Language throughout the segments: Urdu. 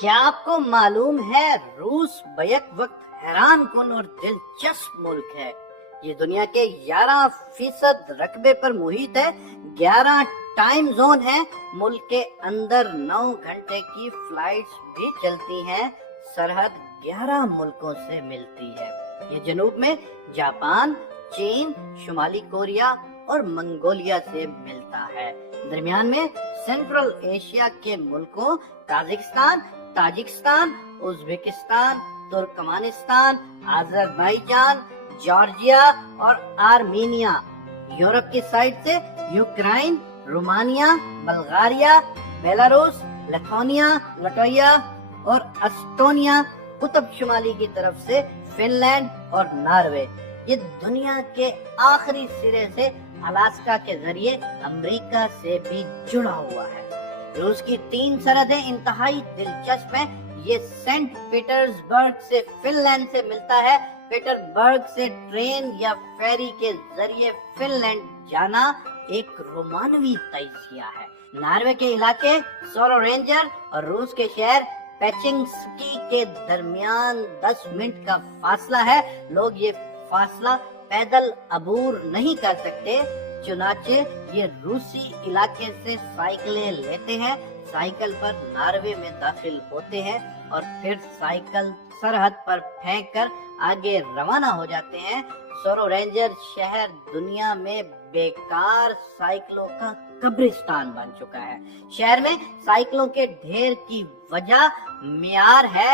کیا آپ کو معلوم ہے روس بیک وقت حیران کن اور دلچسپ ملک ہے۔ یہ دنیا کے 11% رقبے پر محیط ہے، 11 ٹائم زون ہے، ملک کے اندر 9 گھنٹے کی فلائٹس بھی چلتی ہیں، سرحد 11 ملکوں سے ملتی ہے۔ یہ جنوب میں جاپان، چین، شمالی کوریا اور منگولیا سے ملتا ہے۔ درمیان میں سینٹرل ایشیا کے ملکوں Kazakhstan, Tajikistan, Uzbekistan, Turkmenistan, Azerbaijan, Georgia اور آرمینیا۔ یورپ کی سائڈ سے Ukraine, Romania, Bulgaria, Belarus, Latvia اور اسٹونیا۔ قطب شمالی کی طرف سے فن لینڈ اور ناروے۔ یہ دنیا کے آخری سرے سے الاسکا کے ذریعے امریکہ سے بھی جڑا ہوا ہے۔ روس کی 3 سرحدیں انتہائی دلچسپ ہیں۔ یہ سینٹ پیٹرز برگ سے فن لینڈ سے ملتا ہے۔ پیٹر برگ سے ٹرین یا فیری کے ذریعے فن لینڈ جانا ایک رومانوی تجزیہ ہے۔ ناروے کے علاقے سورو رینجر اور روس کے شہر پیچنگسکی کے درمیان 10 منٹ کا فاصلہ ہے۔ لوگ یہ فاصلہ پیدل عبور نہیں کر سکتے، چنانچہ یہ روسی علاقے سے سائیکلیں لیتے ہیں، سائیکل پر ناروے میں داخل ہوتے ہیں اور پھر سائیکل سرحد پر پھینک کر آگے روانہ ہو جاتے ہیں۔ سورو رینجر شہر دنیا میں بیکار سائیکلوں کا قبرستان بن چکا ہے۔ شہر میں سائیکلوں کے ڈھیر کی وجہ معیار ہے۔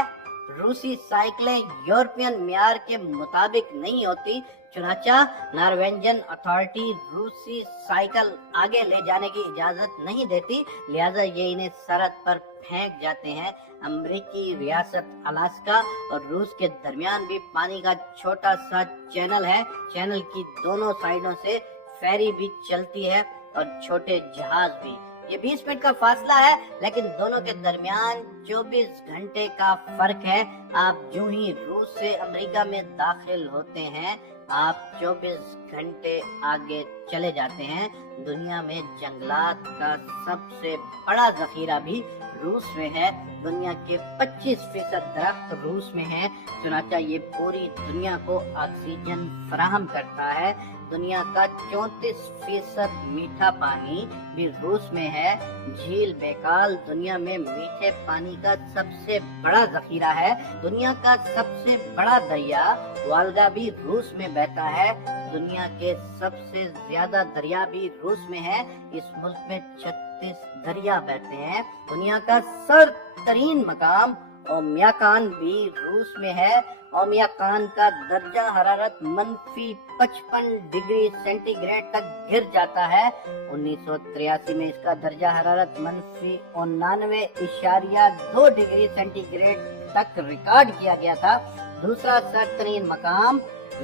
روسی سائیکلیں یورپین معیار کے مطابق نہیں ہوتی، چنانچہ نارویجن اتھارٹی روسی سائیکل آگے لے جانے کی اجازت نہیں دیتی، لہذا یہ انہیں سرحد پر پھینک جاتے ہیں۔ امریکی ریاست الاسکا اور روس کے درمیان بھی پانی کا چھوٹا سا چینل ہے۔ چینل کی دونوں سائڈوں سے فیری بھی چلتی ہے اور چھوٹے جہاز بھی۔ یہ 20 منٹ کا فاصلہ ہے، لیکن دونوں کے درمیان 24 گھنٹے کا فرق ہے۔ آپ جو ہی روس سے امریکہ میں داخل ہوتے ہیں، آپ 24 گھنٹے آگے چلے جاتے ہیں۔ دنیا میں جنگلات کا سب سے بڑا ذخیرہ بھی روس میں ہے۔ دنیا کے 25% درخت روس میں ہیں، چنانچہ یہ پوری دنیا کو آکسیجن فراہم کرتا ہے۔ دنیا کا 34% میٹھا پانی بھی روس میں ہے۔ جھیل بیکال دنیا میں میٹھے پانی کا سب سے بڑا ذخیرہ ہے۔ دنیا کا سب سے بڑا دریا والگا بھی روس میں بہتا ہے۔ دنیا کے سب سے زیادہ دریا بھی روس میں ہے۔ اس ملک میں 36 دریا بہتے ہیں۔ دنیا کا سرد ترین مقام اومیاکان بھی روس میں ہے۔ اومیاکان کا درجہ حرارت -55 ڈگری سینٹی گریڈ تک گر جاتا ہے۔ 1983 میں اس کا درجہ حرارت -99.2 ڈگری سینٹی گریڈ تک ریکارڈ کیا گیا تھا۔ دوسرا سرد ترین مقام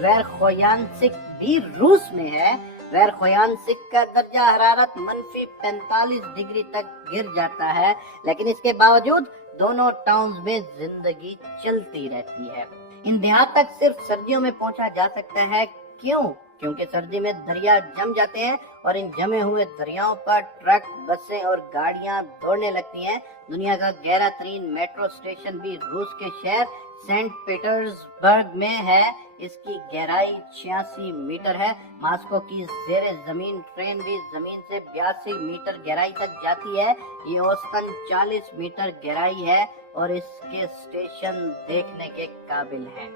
ویرخویانسک بھی روس میں ہے۔ ویرخویانسک کا درجہ حرارت -45 ڈگری تک گر جاتا ہے، لیکن اس کے باوجود دونوں ٹاؤنز میں زندگی چلتی رہتی ہے۔ ان دیہات تک صرف سردیوں میں پہنچا جا سکتا ہے۔ کیوں؟ کیونکہ سردی میں دریا جم جاتے ہیں اور ان جمے ہوئے دریاؤں پر ٹرک، بسیں اور گاڑیاں دوڑنے لگتی ہیں۔ دنیا کا گہرا ترین میٹرو اسٹیشن بھی روس کے شہر سینٹ پیٹرز برگ میں ہے۔ اس کی گہرائی 86 میٹر ہے۔ ماسکو کی زیر زمین ٹرین بھی زمین سے 82 میٹر گہرائی تک جاتی ہے۔ یہ اوسطاً 40 میٹر گہرائی ہے اور اس کے اسٹیشن دیکھنے کے قابل ہیں۔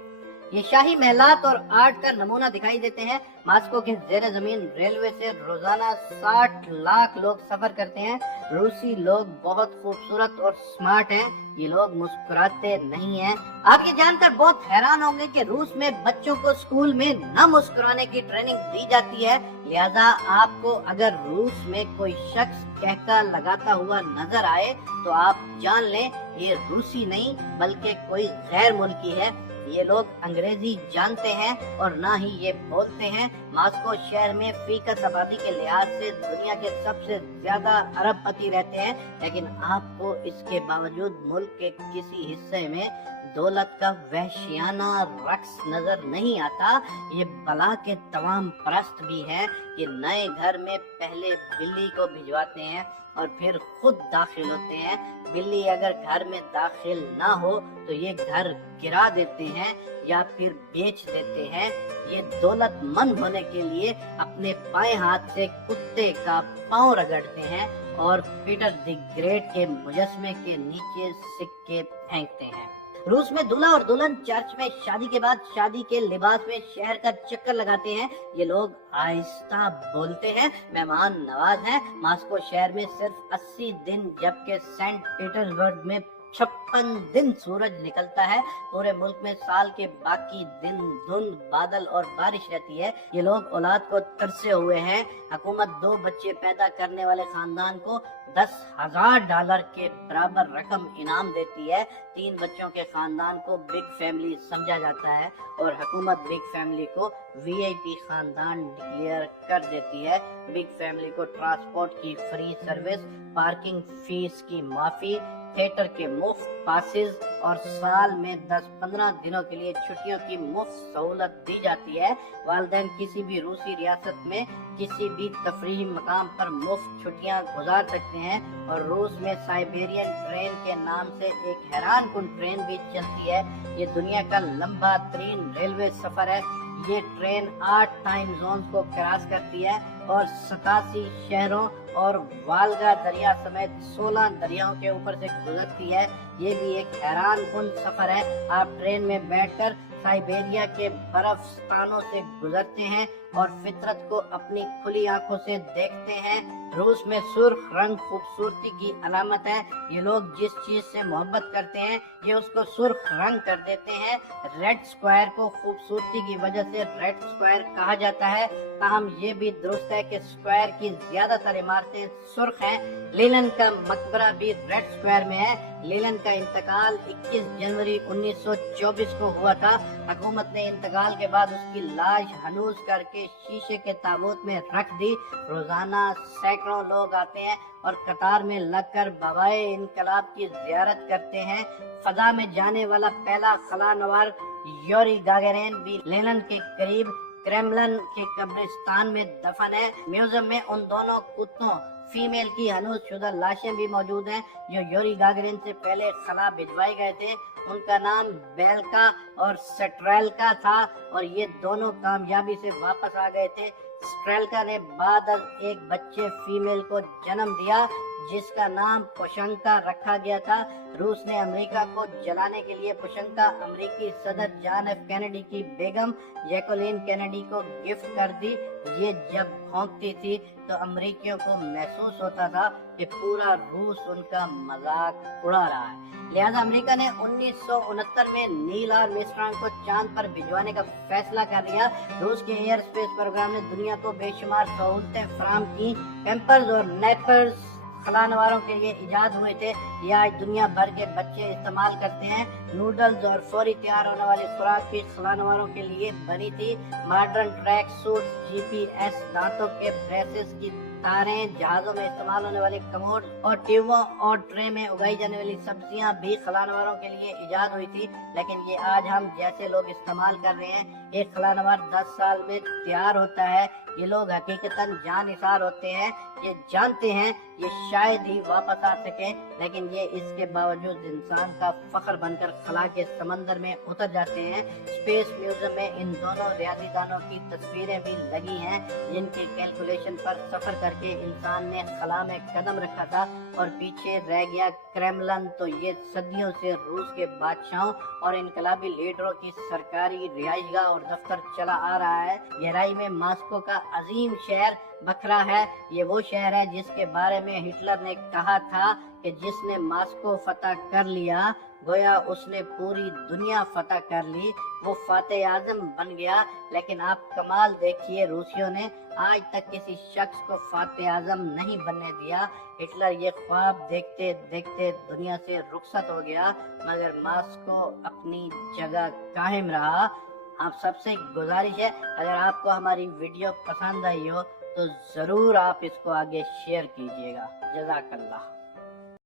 یہ شاہی محلات اور آرٹ کا نمونہ دکھائی دیتے ہیں۔ ماسکو کے زیر زمین ریلوے سے روزانہ 60 لاکھ لوگ سفر کرتے ہیں۔ روسی لوگ بہت خوبصورت اور سمارٹ ہیں۔ یہ لوگ مسکراتے نہیں ہیں۔ آپ یہ جان کر بہت حیران ہوں گے کہ روس میں بچوں کو اسکول میں نہ مسکرانے کی ٹریننگ دی جاتی ہے، لہذا آپ کو اگر روس میں کوئی شخص کہکا لگاتا ہوا نظر آئے تو آپ جان لیں یہ روسی نہیں بلکہ کوئی غیر ملکی ہے۔ یہ لوگ انگریزی جانتے ہیں اور نہ ہی یہ بولتے ہیں۔ ماسکو شہر میں فی کس آبادی کے لحاظ سے دنیا کے سب سے زیادہ ارب پتی رہتے ہیں، لیکن آپ کو اس کے باوجود ملک کے کسی حصے میں دولت کا وحشیانہ رقص نظر نہیں آتا۔ یہ بلا کے تمام پرست بھی ہیں۔ کہ نئے گھر میں پہلے بلی کو بھجواتے ہیں اور پھر خود داخل ہوتے ہیں. بلی اگر گھر میں داخل نہ ہو تو یہ گھر گرا دیتے ہیں یا پھر بیچ دیتے ہیں. یہ دولت مند ہونے کے لیے اپنے بائیں ہاتھ سے کتے کا پاؤں رگڑتے ہیں اور پیٹر دی گریٹ کے مجسمے کے نیچے سکے پھینکتے ہیں. روس میں دلہا اور دلہن چرچ میں شادی کے بعد شادی کے لباس میں شہر کا چکر لگاتے ہیں. یہ لوگ آہستہ بولتے ہیں، مہمان نواز ہیں. ماسکو شہر میں صرف 80 دن جبکہ سینٹ پیٹرز برگ میں 56 دن سورج نکلتا ہے. پورے ملک میں سال کے باقی دن دھند، بادل اور بارش رہتی ہے. یہ لوگ اولاد کو ترسے ہوئے ہیں. حکومت 2 بچے پیدا کرنے والے خاندان کو $10,000 کے برابر رقم انعام دیتی ہے. 3 بچوں کے خاندان کو بگ فیملی سمجھا جاتا ہے اور حکومت بگ فیملی کو VIP خاندان ڈکلیئر کر دیتی ہے. بگ فیملی کو ٹرانسپورٹ کی فری سروس، پارکنگ فیس کی معافی، تھیٹر کے مفت پاسز اور سال میں 10-15 دنوں کے لیے چھٹیوں کی مفت سہولت دی جاتی ہے. والدین کسی بھی روسی ریاست میں کسی بھی تفریحی مقام پر مفت چھٹیاں گزار سکتے ہیں. اور روس میں سائبیرین ٹرین کے نام سے ایک حیران کن ٹرین بھی چلتی ہے. یہ دنیا کا لمبا ترین ریلوے سفر ہے. یہ ٹرین 8 ٹائم زونز کو کراس کرتی ہے اور 87 شہروں اور والگا دریا سمیت 16 دریاؤں کے اوپر سے گزرتی ہے. یہ بھی ایک حیران کن سفر ہے. آپ ٹرین میں بیٹھ کر سائبیریا کے برفستانوں سے گزرتے ہیں اور فطرت کو اپنی کھلی آنکھوں سے دیکھتے ہیں. روس میں سرخ رنگ خوبصورتی کی علامت ہے. یہ لوگ جس چیز سے محبت کرتے ہیں یہ اس کو سرخ رنگ کر دیتے ہیں. ریڈ سکوائر کو خوبصورتی کی وجہ سے ریڈ سکوائر کہا جاتا ہے. تاہم یہ بھی درست ہے کہ سکوائر کی زیادہ تر عمارتیں سرخ ہیں. لینن کا مقبرہ بھی ریڈ سکوائر میں ہے. لینن کا انتقال 21 جنوری 1924 کو ہوا تھا. حکومت نے انتقال کے بعد اس کی لاش ہنوز کر کے شیشے کے تابوت میں رکھ دی. روزانہ سینکڑوں لوگ آتے ہیں اور قطار میں لگ کر بابائے انقلاب کی زیارت کرتے ہیں. فضا میں جانے والا پہلا خلا نوار یوری گاگرین بھی لینن کے قریب کریملن کے قبرستان میں دفن ہے. میوزیم میں ان دونوں کتوں فیمیل کی ہنوز شدہ لاشیں بھی موجود ہیں جو یوری گاگرین سے پہلے خلا بھجوائے گئے تھے. ان کا نام بیلکا اور سٹریلکا تھا اور یہ دونوں کامیابی سے واپس آ گئے تھے. سٹریلکا نے بعد از ایک بچے فیمیل کو جنم دیا جس کا نام پوشنکا رکھا گیا تھا. روس نے امریکہ کو جلانے کے لیے پوشنکا امریکی صدر جان ایف کینیڈی کی بیگم جیکولین کینیڈی کو گفٹ کر دی. یہ جب بھونکتی تھی تو امریکیوں کو محسوس ہوتا تھا کہ پورا روس ان کا مذاق اڑا رہا ہے. لہذا امریکہ نے 1969 میں نیل اور میسٹرانگ کو چاند پر بھجوانے کا فیصلہ کر لیا. روس کے ایئر اسپیس پروگرام نے دنیا کو بے شمار سہولتیں فراہم کی. پیمپرز اور نیپرز خلا نواروں کے لیے ایجاد ہوئے تھے. یہ آج دنیا بھر کے بچے استعمال کرتے ہیں. نوڈلز اور فوری تیار ہونے والی خوراک بھی خلا نواروں کے لیے بنی تھی. ماڈرن ٹریک سوٹ، GPS، دانتوں کے بریسز کی تاریں، جہازوں میں استعمال ہونے والے کموڈ اور ٹیوبوں اور ٹرے میں اگائی جانے والی سبزیاں بھی خلا نواروں کے لیے ایجاد ہوئی تھی. لیکن یہ آج ہم جیسے لوگ استعمال کر رہے ہیں. ایک خلا نوار 10 سال میں تیار ہوتا ہے. یہ لوگ حقیقتاً جان نثار ہوتے ہیں. یہ جانتے ہیں یہ شاید ہی واپس آ سکے، لیکن یہ اس کے باوجود انسان کا فخر بن کر خلا کے سمندر میں اتر جاتے ہیں. اسپیس میوزیم میں ان دونوں ریاضی دانوں کی تصویریں بھی لگی ہیں جن کی کیلکولیشن پر سفر کر کے انسان نے خلا میں قدم رکھا تھا اور پیچھے رہ گیا کریملن. تو یہ صدیوں سے روس کے بادشاہوں اور انقلابی لیڈروں کی سرکاری رہائش گاہ اور دفتر چلا آ رہا ہے. گہرائی میں ماسکو کا عظیم شہر بکھرا ہے. یہ وہ شہر ہے جس کے بارے میں ہٹلر نے کہا تھا کہ جس نے ماسکو فتح کر لیا گویا اس نے پوری دنیا فتح کر لی، وہ فاتح اعظم بن گیا. لیکن آپ کمال دیکھیے، روسیوں نے آج تک کسی شخص کو فاتح اعظم نہیں بننے دیا. ہٹلر یہ خواب دیکھتے دیکھتے دنیا سے رخصت ہو گیا مگر ماسکو اپنی جگہ قائم رہا. آپ سب سے گزارش ہے اگر آپ کو ہماری ویڈیو پسند آئی ہو تو ضرور آپ اس کو آگے شیئر کیجیے گا. جزاک اللہ.